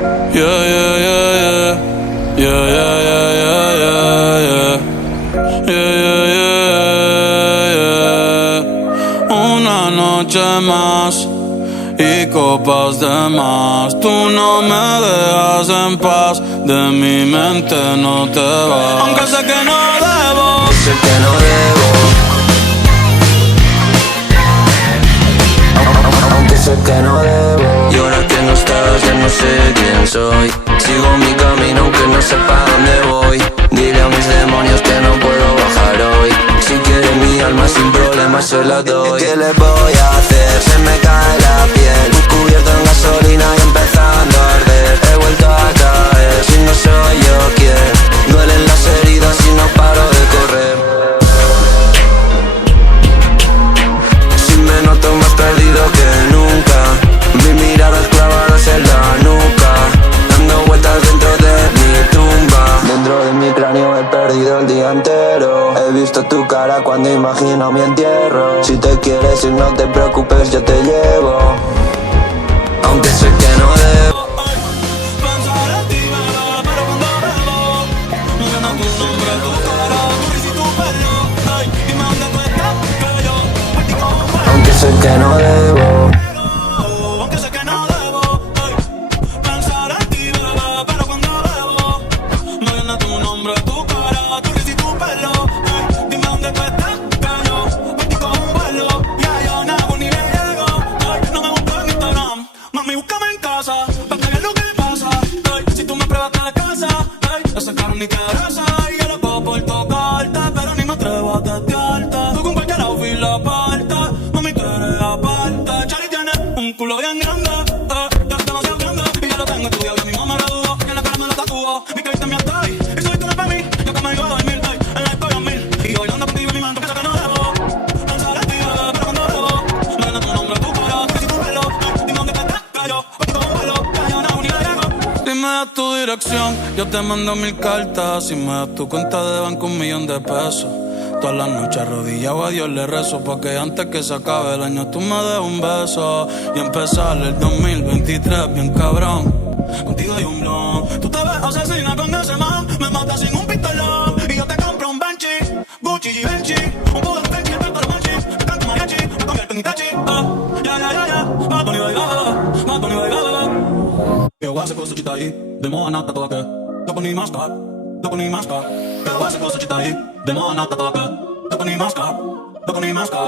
Yeah, yeah, yeah, yeah. Yeah, yeah, yeah, yeah, yeah, yeah. Yeah, yeah, yeah, yeah. Una noche más y copas de más. Tú no me dejas en paz, de mi mente no te vas. Aunque sé que no debo, sé que no debo. Aunque sé que no debo. Y ahora que no estás ya no sé quién soy. Sigo mi camino aunque no sepa dónde voy. Dile a mis demonios que no puedo bajar hoy. Si quieren mi alma sin problemas se la doy. ¿Qué les voy a hacer? Se me cae la piel. Cubierto en gasolina y empezando a arder. He vuelto a caer, si no soy yo quien. Duelen las heridas y no paro de correr. Si me noto más perdido que nunca. Mi mirada clavadas en la nuca. Dando vueltas dentro de mi tumba. Dentro de mi cráneo he perdido el día entero. He visto tu cara cuando imagino mi entierro. Si te quieres ir no te preocupes, yo te llevo. Aunque sé que no debo. pensar en ti, bebé, pero cuando bebo, no viene tu nombre, tu cara, tu risa y tu pelo. Ay, dime dónde tú estás, que yo por ti como un perro. Aunque sé que no debo. Aunque sé que no debo, ay, pensar en ti, bebé, pero cuando bebo, no viene tu nombre, tu cara, tu risa y tu pelo. Ay, dime dónde tú estás, que yo por ti como un vuelo. Ya yo no ni le llego, ay, no me busques en Instagram, mami búscame en casa, pa' que veas lo que pasa. Ay, si tú me pruebas la casa, ay, esa carne ni quedarás, ay, yo loco por tocarte, pero ni me atrevo a testearte. Tú con cualquier outfit la aparta, mami tú eres aparte. Charlie tiene un culo bien grande, es demasiado grande, y ya lo tengo estudiado, yo mismo me graduó, y en la cara me lo tatuó. Vi que viste mi hasta ahí, y subiste una para mí, yo que me iba a dormir, ay, en la estoy a mil, y bailando contigo en mi mente, que sé que no debo pensar en ti, bebé, pero cuando debo, me viene tu nombre, tu cara, tu risa y tu pelo. Ay, dime dónde te estás, que yo por ti como un vuelo, que yo no ni le llego. Si me das tu dirección, yo te mando 1000 cartas. Si me das tu cuenta de banco, 1.000.000 de pesos. Todas las noches arrodillado a Dios le rezo, porque antes que se acabe el año tú me des un beso y empezar el 2023 bien cabrón. Contigo hay un blon. Tú te ves asesina con ese man, me matas sin un pistolón. Y yo te compro un Benchi, Gucci y Benchi, un poco de Benchi, el trato de Manchi. Te canto mariachi, me convierto en Itachi. Ya, ya, ya, ya, Matoni bailaba, Matoni bailaba. Eu gosto de te aí, demora na toca. Toco nem mascar, toco nem mascar. Eu gosto de te aí, demora na toca. Toco nem mascar, toco nem mascar.